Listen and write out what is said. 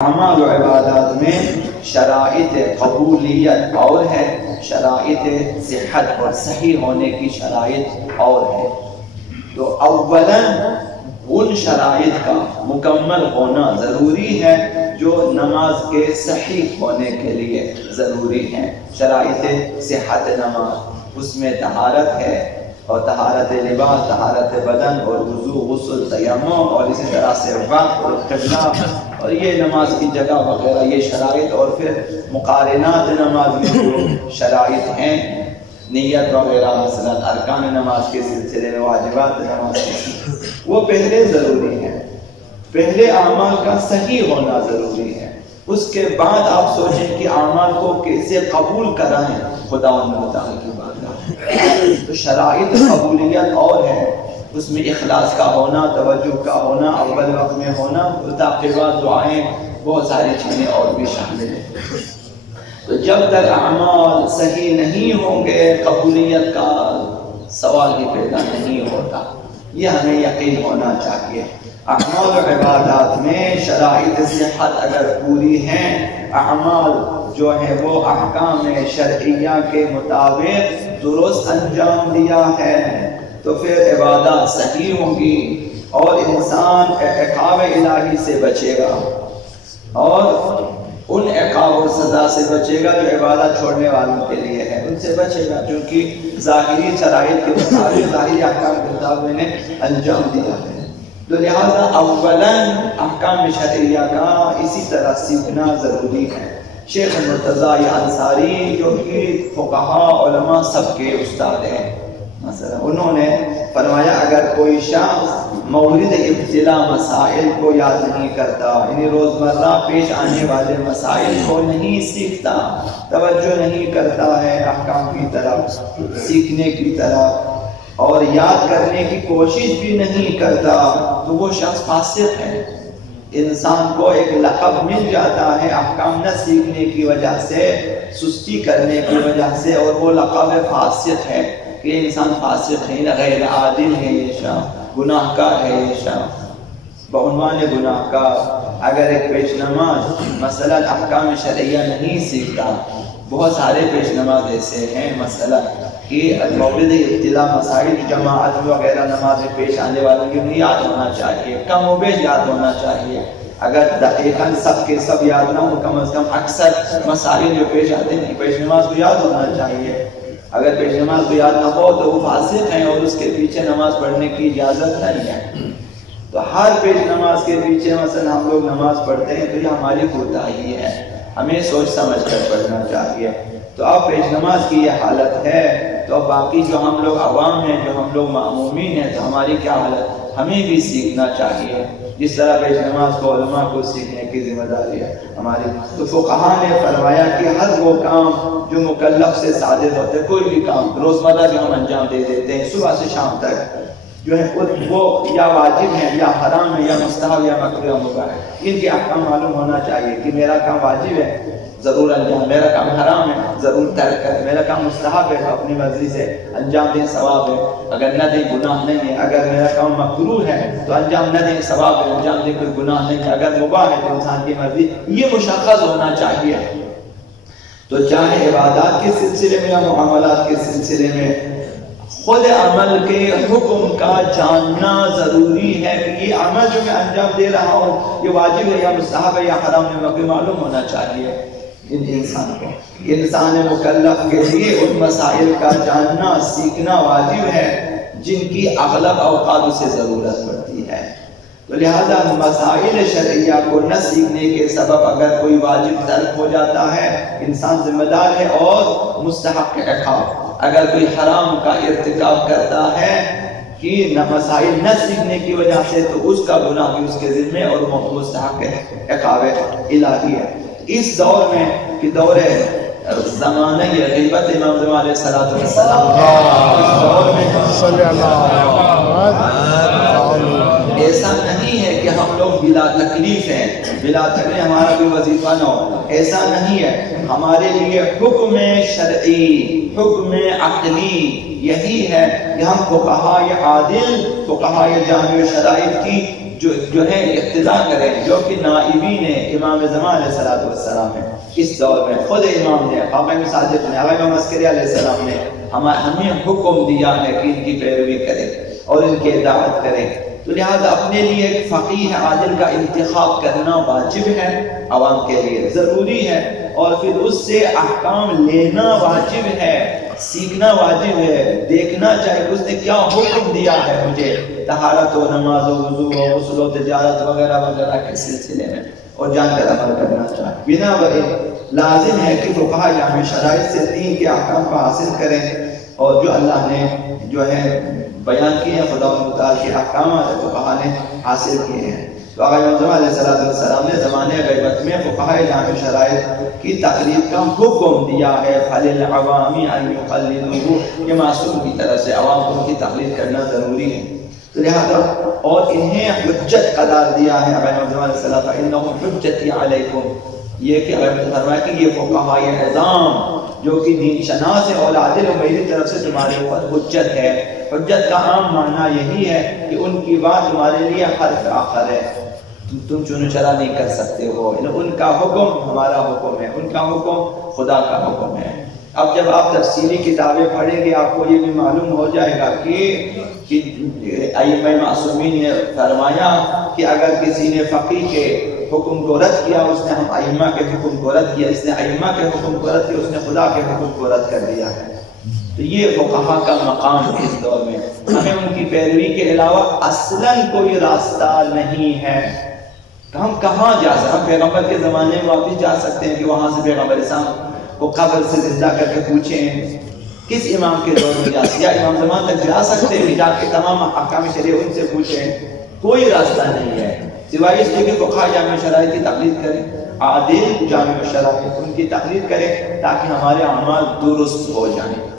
اعمال و عبادات میں شرائط قبولیت اور ہے، شرائط صحت اور صحیح ہونے کی شرائط اور ہے۔ تو اولاً ان شرائط کا مکمل ہونا ضروری ہے جو نماز کے صحیح ہونے کے لیے ضروری ہے۔ شرائط صحت نماز، اس میں طہارت ہے اور طہارت لباس، طہارت بدن اور وضو، غسل، تیمم اور اسی طرح سے وقت اور قبلہ اور یہ نماز کی جگہ وغیرہ، یہ شرائط اور پھر مقارنات نماز میں جو شرائط ہیں، نیت وغیرہ، مثلا ارکان نماز کے سلسلے میں، واجبات نماز کے سلسلے وہ پہلے ضروری ہے۔ پہلے اعمال کا صحیح ہونا ضروری ہے، اس کے بعد آپ سوچیں کہ اعمال کو کیسے قبول کرائیں خدا تعالیٰ کی بارگاہ۔ تو شرائط قبولیت اور ہے، اس میں اخلاص کا ہونا، توجہ کا ہونا، اول وقت میں ہونا، تعقیبات، دعائیں، بہت ساری چیزیں اور بھی شامل ہیں۔ تو جب تک اعمال صحیح نہیں ہوں گے قبولیت کا سوال ہی پیدا نہیں ہوتا، یہ ہمیں یقین ہونا چاہیے۔ اعمال و عبادات میں شرائط صحت اگر پوری ہیں، اعمال جو ہے وہ احکام شرعیہ کے مطابق درست انجام دیا ہے تو پھر عبادات صحیح ہوں گی اور انسان عقاب الہی سے بچے گا اور ان عقاب و سزا سے بچے گا جو عبادت چھوڑنے والوں کے لیے ہے، ان سے بچے گا، کیونکہ ظاہری شرائط کے مطابق ظاہری احکام کے مطابق میں نے انجام دیا ہے۔ تو لہذا اولاً احکام شرعیہ کا اسی طرح سیکھنا ضروری ہے۔ شیخ مرتضی انصاری جو کہ فقہا علماء سب کے استاد ہیں، مثلا انہوں نے فرمایا اگر کوئی شخص مورد ابتلا مسائل کو یاد نہیں کرتا، یعنی روزمرہ پیش آنے والے مسائل کو نہیں سیکھتا، توجہ نہیں کرتا ہے احکام کی طرف، سیکھنے کی طرف اور یاد کرنے کی کوشش بھی نہیں کرتا، تو وہ شخص فاسق ہے۔ انسان کو ایک لقب مل جاتا ہے احکام نہ سیکھنے کی وجہ سے، سستی کرنے کی وجہ سے، اور وہ لقب فاسق ہے کہ انسان فاسق ہے، غیر عادل ہے، یہ شخص گناہ گار ہے، یہ شخص بعنوان گناہ گار۔ اگر ایک پیش نماز مثلا احکام شرعیہ نہیں سیکھتا، بہت سارے پیش نماز ایسے ہیں مثلا کہ مورد ابتلا مسائل جماعت وغیرہ نماز پیش آنے والوں کی انہیں یاد ہونا چاہیے، کم و بیش یاد ہونا چاہیے۔ اگر دقیقاً سب کے سب یاد نہ ہو، کم از کم اکثر مسائل جو پیش آتے ہیں پیش نماز کو یاد ہونا چاہیے۔ اگر پیش نماز کو یاد نہ ہو تو وہ فاسق ہیں اور اس کے پیچھے نماز پڑھنے کی اجازت نہیں ہے۔ تو ہر پیش نماز کے پیچھے مثلا ہم لوگ نماز پڑھتے ہیں تو یہ ہماری کوتاہی ہے، ہمیں سوچ سمجھ کر پڑھنا چاہیے۔ تو اب پیش نماز کی یہ حالت ہے، تو باقی جو ہم لوگ عوام ہیں، جو ہم لوگ معمومین ہیں، تو ہماری کیا حالت؟ ہمیں بھی سیکھنا چاہیے، جس طرح پیش نماز کو علماء کو سیکھنے کی ذمہ داری ہے ہماری۔ تو فقہا نے فرمایا کہ ہر وہ کام جو مکلف سے صادر ہوتے، کوئی بھی کام روزمرہ جو ہم انجام دے دیتے ہیں صبح سے شام تک، جو ہے وہ یا واجب ہے یا حرام ہے یا مستحب یا مکروہ یا مباح ہے، ان کے احکام معلوم ہونا چاہیے کہ میرا کام واجب ہے ضرور انجام، میرا کام حرام ہے ضرور ترک کریں، میرا کام مستحب ہے تو اپنی مرضی سے انجام دیں، ثواب ہے، اگر نہ دیں گناہ نہیں ہے، اگر میرا کام مکروہ ہے تو انجام نہ دیں، ثواب ہے، انجام دیں کوئی گناہ نہیں ہے، اگر مباح ہے تو انسان کی مرضی، یہ مشخص ہونا چاہیے۔ تو چاہے عبادات کے سلسلے میں یا معاملات کے سلسلے میں خود عمل کے حکم کا جاننا ضروری ہے کہ یہ عمل جو میں انجام دے رہا ہوں یہ واجب ہے یا مستحب ہے یا حرام ہے، مکروہ معلوم ہونا چاہیے ان انسان کو۔ انسان مکلف کے لیے ان مسائل کا جاننا سیکھنا واجب ہے جن کی اغلب اوقات اسے ضرورت پڑتی ہے۔ تو لہذا مسائل شرعیہ کو نہ سیکھنے کے سبب اگر کوئی واجب ترک ہو جاتا ہے، انسان ذمہ دار ہے اور مستحق عقاب۔ اگر کوئی حرام کا ارتکاب کرتا ہے کہ مسائل نہ سیکھنے کی وجہ سے تو اس کا گناہ بھی اس کے ذمہ اور مستحق عقاب الہی ہے۔ اس دور میں کہ دور زمانہ غیبت امام زمان علیہ السلام، اس دور میں ایسا نہیں ہے کہ ہم لوگ بلا تکلیف ہیں، بلا تکلیف ہمارا کوئی وظیفہ نہ ہو، ایسا نہیں ہے۔ ہمارے لیے حکم شرعی، حکم عقلی یہی ہے کہ ہم فقہائے عادل، فقہائے جامع شرائط کی جو ہے اقتداء کریں، جو کہ نائبین امام زمان علیہ السلام ہیں اس دور میں. خود امام نے، خاقہ صادق نے، امام عسکری علیہ السلام نے ہمیں حکم دیا ہے کہ ان کی پیروی کریں اور ان کی اطاعت کریں. تو لہذا اپنے لیے ایک فقیہ عادل کا انتخاب کرنا واجب ہے، عوام کے لیے ضروری ہے، اور پھر اس سے احکام لینا واجب ہے، سیکھنا واجب ہے، دیکھنا چاہیے کہ اس نے کیا حکم دیا ہے مجھے طہارت و نماز و وضو و غسل و تجارت وغیرہ وغیرہ کے سلسلے میں، اور جان کر عمل کرنا چاہیے. بنابراین لازم ہے کہ فقہاء جامع شرائط سے دین کے احکام کو حاصل کریں، اور جو اللہ نے جو ہے بیان کیے ہیں، خدا و تعالی کے احکامات فقہاء نے حاصل کیے ہیں. تو آقا امام علیہ السلام نے زمانے غیبت میں فقہاء جامع شرائط کی تقلید کا حکم دیا ہے. فَلِلْعَوَامِ أَن يُقَلِّدُوهُ، یہ معصوم کی طرف سے عوام کو ان کی تقلید کرنا ضروری ہے. تو لہذا اور انہیں حجت قرار دیا ہے آقا امام علیہ السلام، فَإِنَّهُمْ حُجَّتِي عَلَيْكُمْ. یہ کہ اگر فرمایا کہ یہ فقہاء اعظام جو کہ دین شناس اور عادل و میری طرف سے تمہارے اوپر حجت ہے. حجت کا عام معنی یہی ہے کہ ان کی بات تمہارے لیے حرف آخر ہے، تم چون چرا نہیں کر سکتے ہو. ان کا حکم ہمارا حکم ہے، ان کا حکم خدا کا حکم ہے. اب جب آپ تفصیلی کتابیں پڑھیں گے آپ کو یہ بھی معلوم ہو جائے گا کہ ائمہ معصومین نے فرمایا کہ اگر کسی نے فقیہ کے حکم کو رد کیا، اس نے ہم ائمہ کے حکم کو رد کیا، اس نے ائمہ کے حکم کو رد کیا، اس نے خدا کے حکم کو رد کر دیا ہے. تو یہ فقہاء کا مقام ہے اس دور میں. ہمیں ان کی پیروی کے علاوہ اصلاً کوئی راستہ نہیں ہے. ہم کہاں جا سکتے؟ ہم پیغمبر کے زمانے میں واپس جا سکتے ہیں کہ وہاں سے پیغمبر اسلام کو قبر سے زندہ کر کے پوچھیں کس امام کے دور میں جا سکتے، یا امام زمان تک جا سکتے ہیں جا کے تمام احکام شریعہ ان سے پوچھیں؟ کوئی راستہ نہیں ہے سوائے اس لیے کہ فقہاء جامع شرائط کی تقلید کریں، عادل جامع شرائط ان کی تقلید کریں تاکہ ہمارے اعمال درست ہو جائیں.